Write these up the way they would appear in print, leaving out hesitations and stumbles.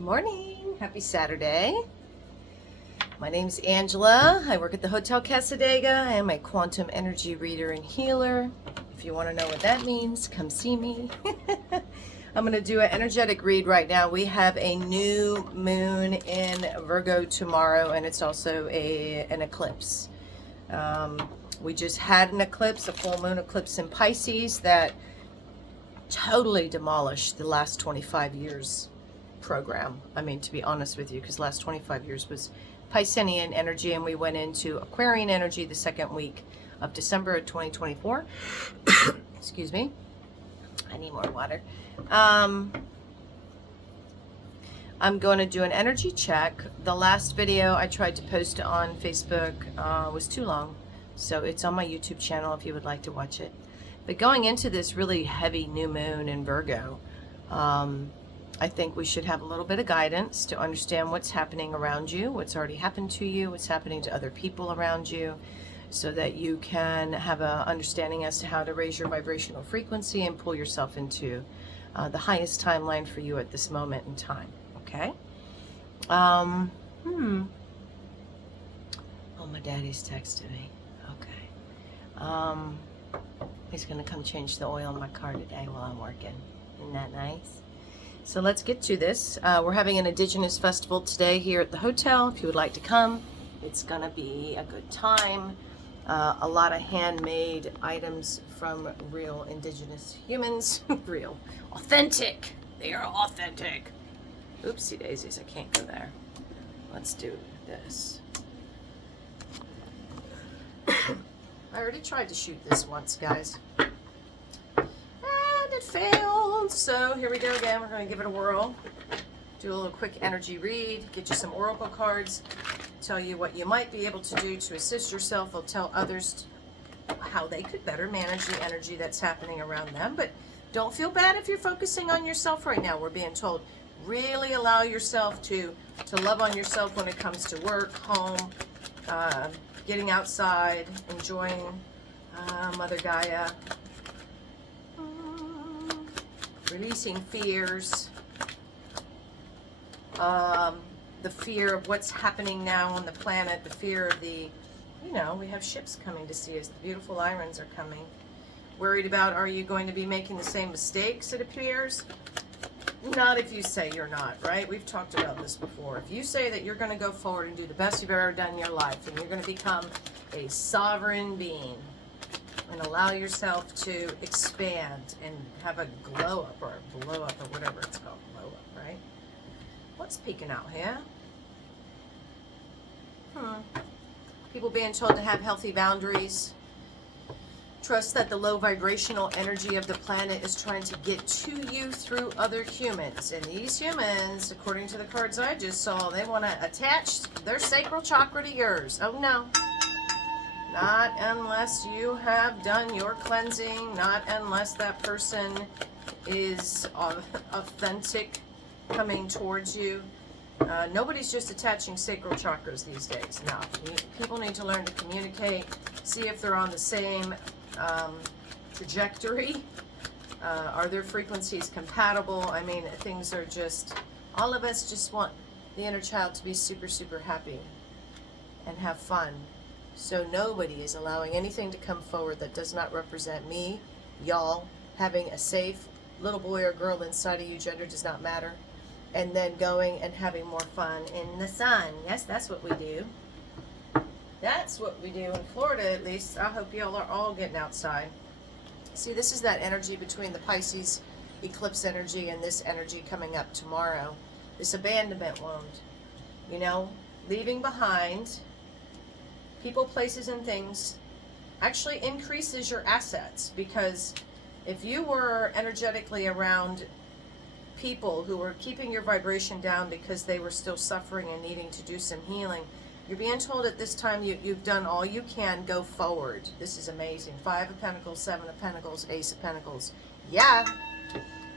Good morning. Happy Saturday. My name's Angela. I work at the Hotel Casadega. I am a quantum energy reader and healer. If you want to know what that means, come see me. I'm going to do an energetic read right now. We have a new moon in Virgo tomorrow, and it's also an eclipse. We just had an eclipse, a full moon eclipse in Pisces that totally demolished the last 25 years program. I mean, to be honest with you, because last 25 years was Piscean energy, and we went into Aquarian energy the second week of December of 2024. Excuse me. I need more water. I'm going to do an energy check. The last video I tried to post on Facebook was too long, so it's on my YouTube channel if you would like to watch it. But going into this really heavy new moon in Virgo, I think we should have a little bit of guidance to understand what's happening around you, what's already happened to you, what's happening to other people around you, so that you can have an understanding as to how to raise your vibrational frequency and pull yourself into the highest timeline for you at this moment in time. Okay? Oh, my daddy's texted me. Okay. He's going to come change the oil in my car today while I'm working. Isn't that nice? So let's get to this. We're having an Indigenous festival today here at the hotel. If you would like to come, it's going to be a good time. A lot of handmade items from real Indigenous humans. Real. Authentic. They are authentic. Oopsie daisies, I can't go there. Let's do this. I already tried to shoot this once, guys. And it failed. So here we go again. We're going to give it a whirl. Do a little quick energy read. Get you some oracle cards. Tell you what you might be able to do to assist yourself. I'll tell others how they could better manage the energy that's happening around them. But don't feel bad if you're focusing on yourself right now. We're being told really allow yourself to love on yourself when it comes to work, home, getting outside, enjoying Mother Gaia, releasing fears, the fear of what's happening now on the planet, the fear of the, we have ships coming to see us, the beautiful islands are coming. Worried about, are you going to be making the same mistakes, it appears? Not if you say you're not, right? We've talked about this before. If you say that you're going to go forward and do the best you've ever done in your life, and you're going to become a sovereign being, and allow yourself to expand and have a glow up or a blow up or whatever it's called, blow up, right? What's peeking out here? People being told to have healthy boundaries. Trust that the low vibrational energy of the planet is trying to get to you through other humans. And these humans, according to the cards I just saw, they want to attach their sacral chakra to yours. Oh no. Not unless you have done your cleansing. Not unless that person is authentic coming towards you. Nobody's just attaching sacral chakras these days. No. People need to learn to communicate, see if they're on the same trajectory. Are their frequencies compatible? I mean, things are just, all of us just want the inner child to be super, super happy and have fun. So nobody is allowing anything to come forward that does not represent me, y'all, having a safe little boy or girl inside of you, gender does not matter, and then going and having more fun in the sun. Yes, that's what we do. That's what we do in Florida, at least. I hope y'all are all getting outside. See, this is that energy between the Pisces eclipse energy and this energy coming up tomorrow. This abandonment wound. Leaving behind people, places, and things actually increases your assets, because if you were energetically around people who were keeping your vibration down because they were still suffering and needing to do some healing, you're being told at this time you've done all you can, go forward. This is amazing. 5 of Pentacles, 7 of Pentacles, Ace of Pentacles. Yeah,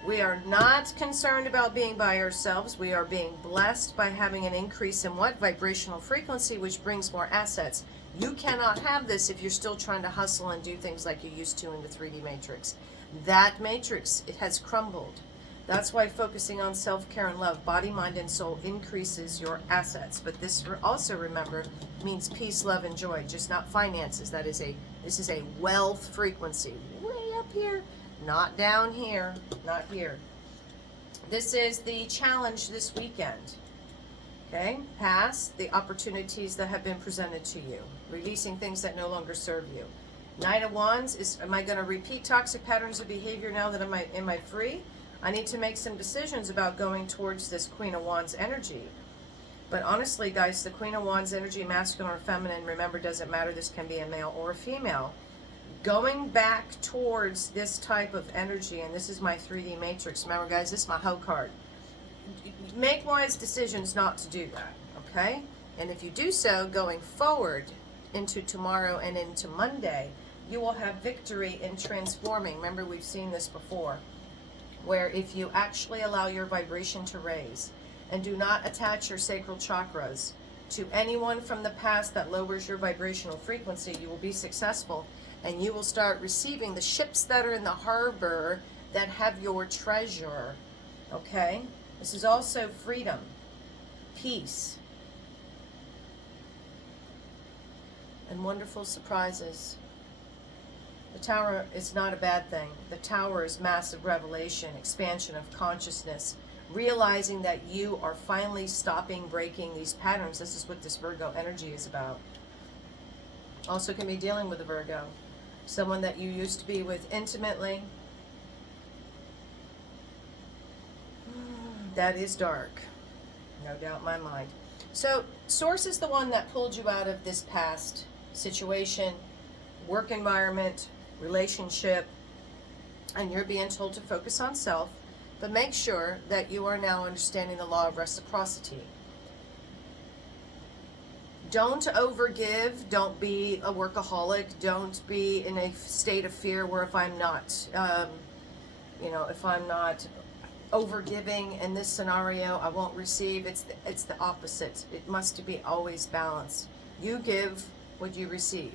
we are not concerned about being by ourselves. We are being blessed by having an increase in what? Vibrational frequency, which brings more assets. You cannot have this if you're still trying to hustle and do things like you used to in the 3D matrix. That matrix, it has crumbled. That's why focusing on self-care and love, body, mind, and soul increases your assets. But this also, remember, means peace, love, and joy, just not finances. This is a wealth frequency. Way up here, not down here, not here. This is the challenge this weekend. Okay? Pass the opportunities that have been presented to you. Releasing things that no longer serve you. Knight of Wands is, am I going to repeat toxic patterns of behavior now that am I free? I need to make some decisions about going towards this Queen of Wands energy. But honestly, guys, the Queen of Wands energy, masculine or feminine, remember, doesn't matter. This can be a male or a female. Going back towards this type of energy, and this is my 3D matrix. Remember, guys, this is my hoe card. Make wise decisions not to do that, okay? And if you do so, going forward into tomorrow and into Monday, you will have victory in transforming. Remember, we've seen this before, where if you actually allow your vibration to raise and do not attach your sacral chakras to anyone from the past that lowers your vibrational frequency, you will be successful, and you will start receiving the ships that are in the harbor that have your treasure, okay? This is also freedom, peace, and wonderful surprises. The Tower is not a bad thing. The Tower is massive revelation, expansion of consciousness, realizing that you are finally stopping breaking these patterns. This is what this Virgo energy is about. Also can be dealing with a Virgo, someone that you used to be with intimately. That is dark, no doubt in my mind. So Source is the one that pulled you out of this past situation, work environment, relationship, and you're being told to focus on self, but make sure that you are now understanding the law of reciprocity. Don't overgive. Don't be a workaholic. Don't be in a state of fear where if I'm not, if I'm not overgiving in this scenario, I won't receive. It's the opposite. It must be always balanced. You give what you receive.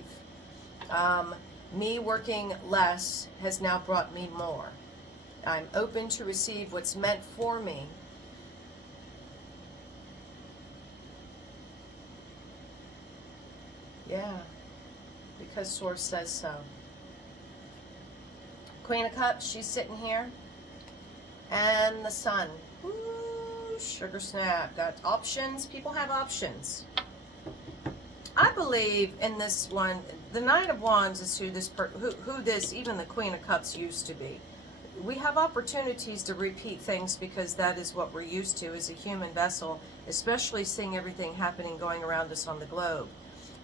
Me working less has now brought me more. I'm open to receive what's meant for me. Yeah, because Source says so. Queen of Cups, she's sitting here. And the Sun. Ooh, sugar snap. Got options. People have options. I believe in this one, the Knight of Wands is who this, even the Queen of Cups used to be. We have opportunities to repeat things because that is what we're used to as a human vessel, especially seeing everything happening going around us on the globe.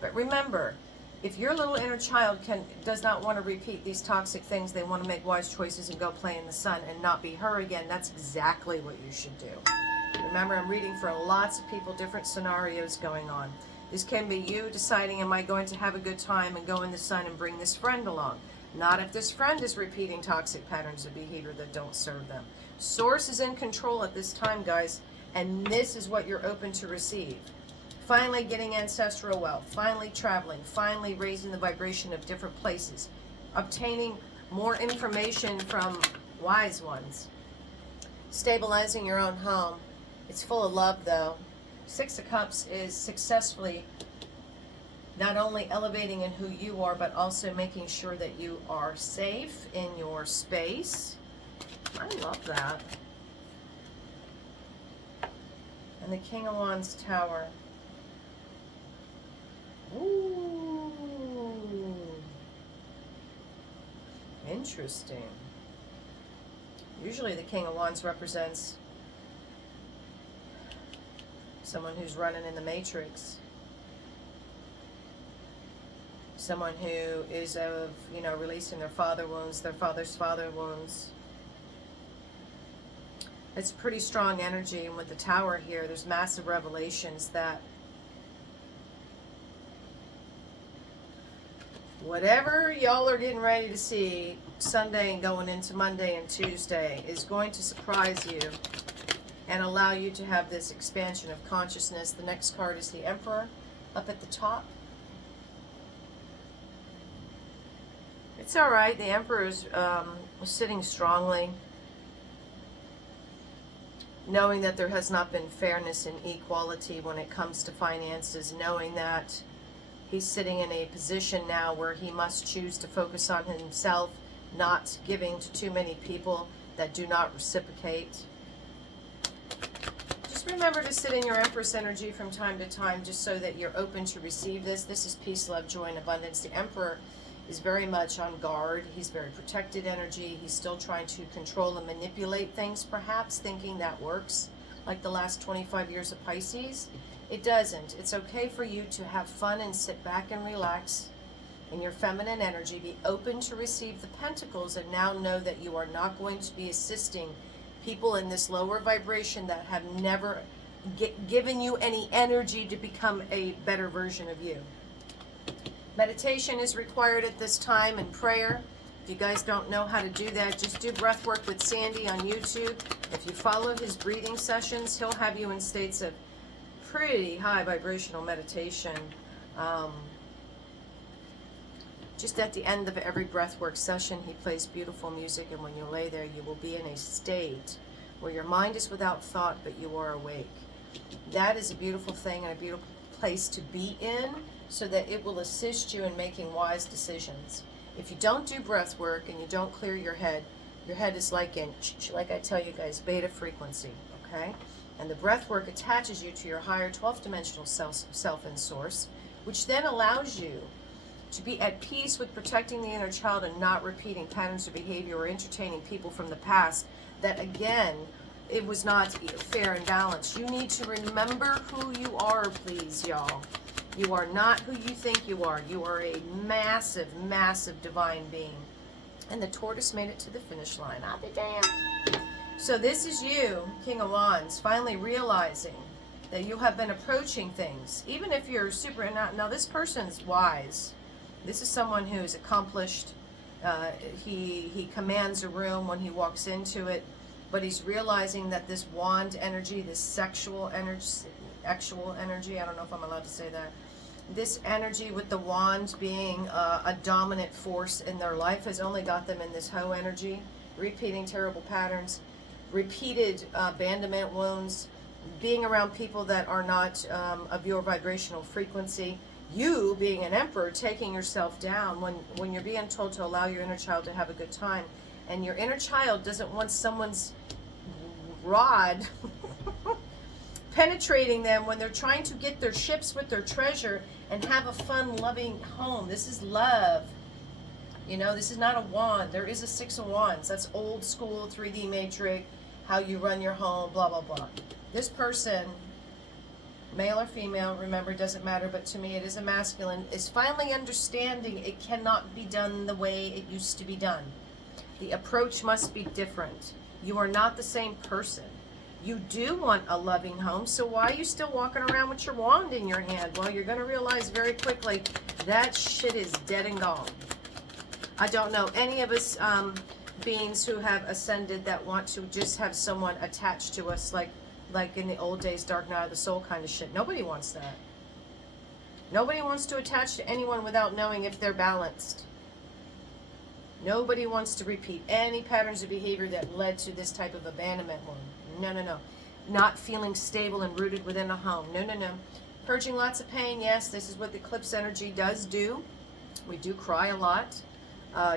But remember, if your little inner child does not want to repeat these toxic things, they want to make wise choices and go play in the sun and not be her again, that's exactly what you should do. Remember, I'm reading for lots of people, different scenarios going on. This can be you deciding, am I going to have a good time and go in the sun and bring this friend along? Not if this friend is repeating toxic patterns of behavior that don't serve them. Source is in control at this time, guys, and this is what you're open to receive. Finally getting ancestral wealth, finally traveling, finally raising the vibration of different places, obtaining more information from wise ones, stabilizing your own home. It's full of love, though. Six of Cups is successfully not only elevating in who you are, but also making sure that you are safe in your space. I love that. And the King of Wands Tower. Ooh. Interesting. Usually the King of Wands represents someone who's running in the matrix. Someone who is releasing their father wounds, their father's father wounds. It's pretty strong energy, and with the Tower here, there's massive revelations that whatever y'all are getting ready to see Sunday and going into Monday and Tuesday is going to surprise you and allow you to have this expansion of consciousness. The next card is the Emperor up at the top. It's all right. The Emperor is sitting strongly. knowing that there has not been fairness and equality when it comes to finances, knowing that he's sitting in a position now where he must choose to focus on himself, not giving to too many people that do not reciprocate. Just remember to sit in your Empress energy from time to time, just so that you're open to receive this. This is peace, love, joy, and abundance. The Emperor is very much on guard. He's very protected energy. He's still trying to control and manipulate things, perhaps thinking that works, like the last 25 years of Pisces. It doesn't. It's okay for you to have fun and sit back and relax in your feminine energy. Be open to receive the Pentacles, and now know that you are not going to be assisting people in this lower vibration that have never given you any energy to become a better version of you. Meditation is required at this time, and prayer. If you guys don't know how to do that, just do breath work with Sandy on YouTube. If you follow his breathing sessions, he'll have you in states of pretty high vibrational meditation. Just at the end of every breathwork session, he plays beautiful music, and when you lay there, you will be in a state where your mind is without thought, but you are awake. That is a beautiful thing and a beautiful place to be in, so that it will assist you in making wise decisions. If you don't do breath work and you don't clear your head is like in, like I tell you guys, beta frequency, okay? And the breath work attaches you to your higher 12th dimensional self and source, which then allows you to be at peace with protecting the inner child and not repeating patterns of behavior or entertaining people from the past that, again, it was not fair and balanced. You need to remember who you are, please, y'all. You are not who you think you are. You are a massive, massive divine being. And the tortoise made it to the finish line. I'll be damned. So this is you, King of Wands, finally realizing that you have been approaching things. Even if you're super, now this person's wise. This is someone who's accomplished. He commands a room when he walks into it, but he's realizing that this wand energy, this sexual energy, I don't know if I'm allowed to say that, this energy with the wand being a dominant force in their life has only got them in this hoe energy, repeating terrible patterns, repeated abandonment wounds, being around people that are not of your vibrational frequency. You, being an emperor, taking yourself down when you're being told to allow your inner child to have a good time, and your inner child doesn't want someone's rod penetrating them when they're trying to get their ships with their treasure and have a fun, loving home. This is love. You know, this is not a wand. There is a 6 of Wands. That's old school 3D matrix, how you run your home, blah, blah, blah. This person, male or female, remember, it doesn't matter, but to me it is a masculine, is finally understanding it cannot be done the way it used to be done. The approach must be different. You are not the same person. You do want a loving home, so why are you still walking around with your wand in your hand? Well, you're going to realize very quickly that shit is dead and gone. I don't know any of us beings who have ascended that want to just have someone attached to us like in the old days, Dark Night of the Soul kind of shit. Nobody wants that. Nobody wants to attach to anyone without knowing if they're balanced. Nobody wants to repeat any patterns of behavior that led to this type of abandonment wound. No, no, no. Not feeling stable and rooted within a home. No, no, no. Purging lots of pain. Yes, this is what the Eclipse energy does do. We do cry a lot.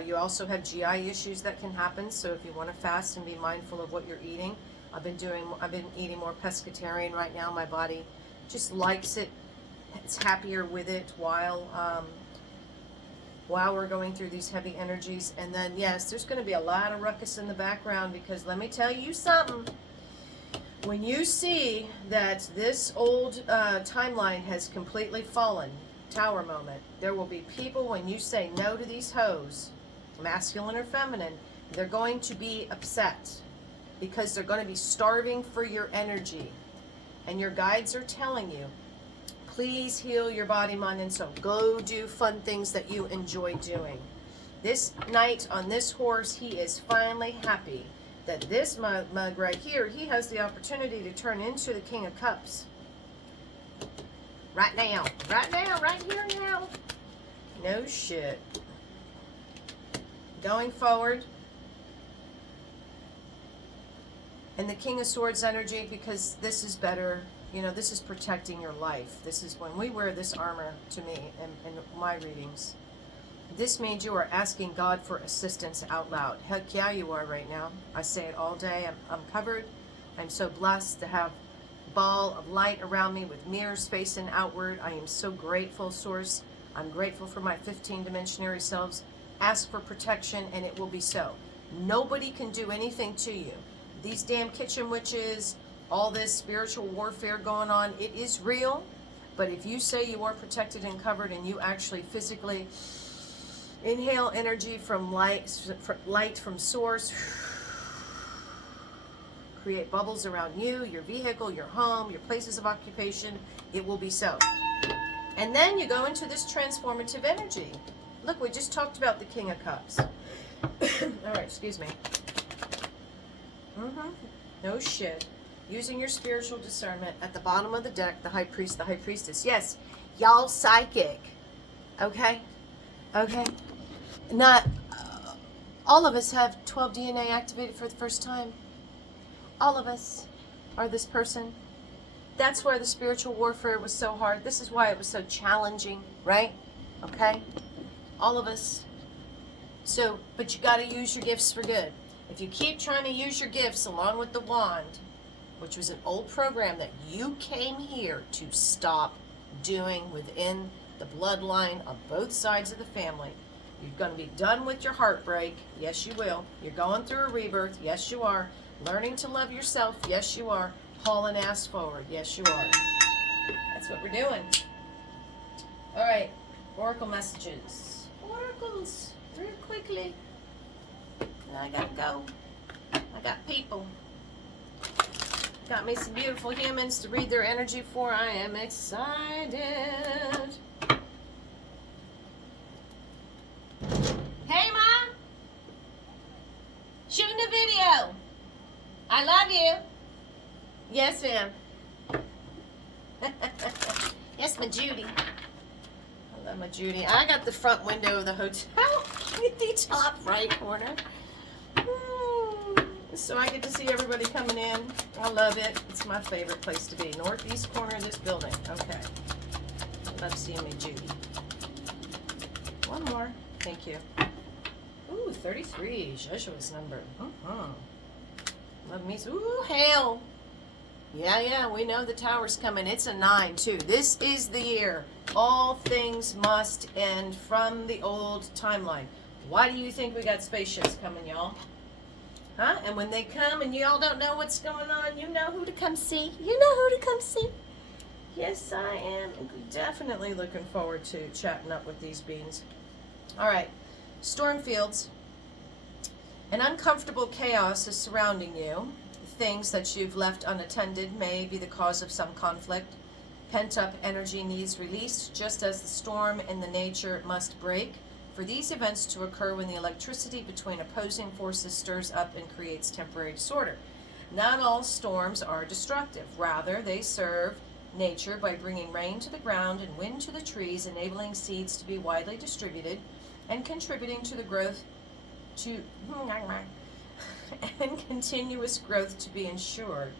You also have GI issues that can happen. So if you want to fast and be mindful of what you're eating, I've been eating more pescatarian right now. My body just likes it. It's happier with it while we're going through these heavy energies. And then, yes, there's going to be a lot of ruckus in the background, because let me tell you something. When you see that this old timeline has completely fallen, tower moment, there will be people, when you say no to these hoes, masculine or feminine, they're going to be upset, because they're going to be starving for your energy. And your guides are telling you, please heal your body, mind, and soul. Go do fun things that you enjoy doing. This knight on this horse, he is finally happy that this mug right here, he has the opportunity to turn into the King of Cups. Right now. Right now. Right here now. No shit. Going forward, And the King of Swords energy, because this is better, you know, this is protecting your life. This is when we wear this armor, to me, in my readings. This means you are asking God for assistance out loud. Heck yeah, you are right now. I say it all day. I'm covered. I'm so blessed to have a ball of light around me with mirrors facing outward. I am so grateful, Source. I'm grateful for my 15 dimensionary selves. Ask for protection and it will be so. Nobody can do anything to you. These damn kitchen witches, all this spiritual warfare going on, it is real. But if you say you are protected and covered and you actually physically inhale energy from light from source, create bubbles around you, your vehicle, your home, your places of occupation, it will be so. And then you go into this transformative energy. Look, we just talked about the King of Cups. All right, excuse me. No shit. Using your spiritual discernment. At the bottom of the deck, the High Priest, the High Priestess. Yes, y'all psychic. Okay? Okay? Not all of us have 12 DNA activated for the first time. All of us are this person. That's why the spiritual warfare was so hard. This is why it was so challenging, right? Okay? All of us. So, but you got to use your gifts for good. If you keep trying to use your gifts along with the wand, which was an old program that you came here to stop doing within the bloodline on both sides of the family, you're going to be done with your heartbreak. Yes, you will. You're going through a rebirth. Yes, you are. Learning to love yourself. Yes, you are. Hauling ass forward. Yes, you are. That's what we're doing. All right. Oracle messages. Oracles. Real quickly. I gotta go. I got people. Got me some beautiful humans to read their energy for. I am excited. Hey, Ma. Shooting a video. I love you. Yes, ma'am. Yes, my Judy. I love my Judy. I got the front window of the hotel in the top right corner. So I get to see everybody coming in. I love it. It's my favorite place to be. Northeast corner of this building. Okay. I love seeing me, Judy. One more. Thank you. Ooh, 33. Joshua's number. Love me. Ooh, hail. Yeah, we know the tower's coming. It's a 9, too. This is the year. All things must end from the old timeline. Why do you think we got spaceships coming, y'all? Huh? And when they come and y'all don't know what's going on, you know who to come see. You know who to come see. Yes, I am definitely looking forward to chatting up with these beings. All right. Storm fields. An uncomfortable chaos is surrounding you. Things that you've left unattended may be the cause of some conflict. Pent-up energy needs released, just as the storm in the nature must break. For these events to occur when the electricity between opposing forces stirs up and creates temporary disorder. Not all storms are destructive. Rather, they serve nature by bringing rain to the ground and wind to the trees, enabling seeds to be widely distributed and contributing to the growth and continuous growth to be ensured.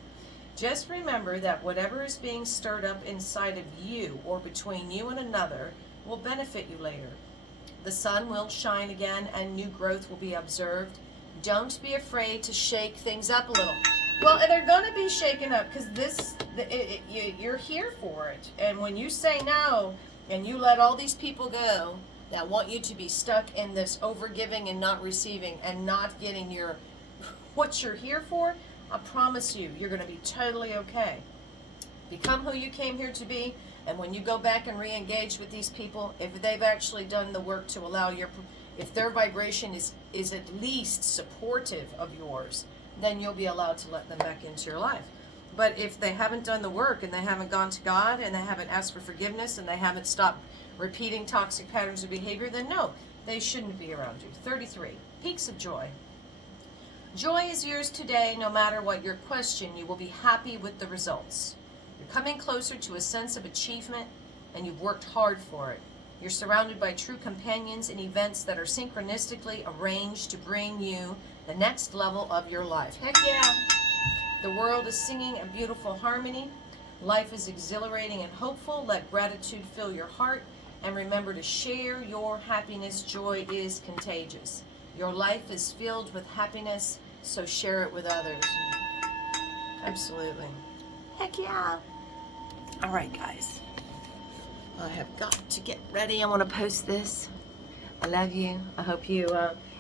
Just remember that whatever is being stirred up inside of you or between you and another will benefit you later. The sun will shine again and new growth will be observed. Don't be afraid to shake things up a little. Well, they're going to be shaken up because you're here for it. And when you say no and you let all these people go that want you to be stuck in this overgiving and not receiving and not getting what you're here for, I promise you, you're going to be totally okay. Become who you came here to be. And when you go back and re-engage with these people, if they've actually done the work to allow if their vibration is at least supportive of yours, then you'll be allowed to let them back into your life. But if they haven't done the work and they haven't gone to God and they haven't asked for forgiveness and they haven't stopped repeating toxic patterns of behavior, then no, they shouldn't be around you. 33. Peaks of joy. Joy is yours today. No matter what your question, you will be happy with the results. You're coming closer to a sense of achievement, and you've worked hard for it. You're surrounded by true companions and events that are synchronistically arranged to bring you the next level of your life. Heck yeah. The world is singing a beautiful harmony. Life is exhilarating and hopeful. Let gratitude fill your heart. And remember to share your happiness. Joy is contagious. Your life is filled with happiness, so share it with others. Absolutely. Heck yeah. All right, guys. I have got to get ready. I want to post this. I love you. I hope you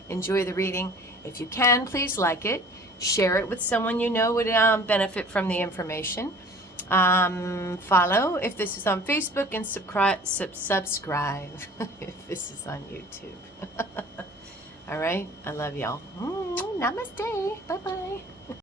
enjoy the reading. If you can, please like it. Share it with someone you know would benefit from the information. Follow if this is on Facebook, and subscribe if this is on YouTube. All right. I love y'all. Namaste. Bye-bye.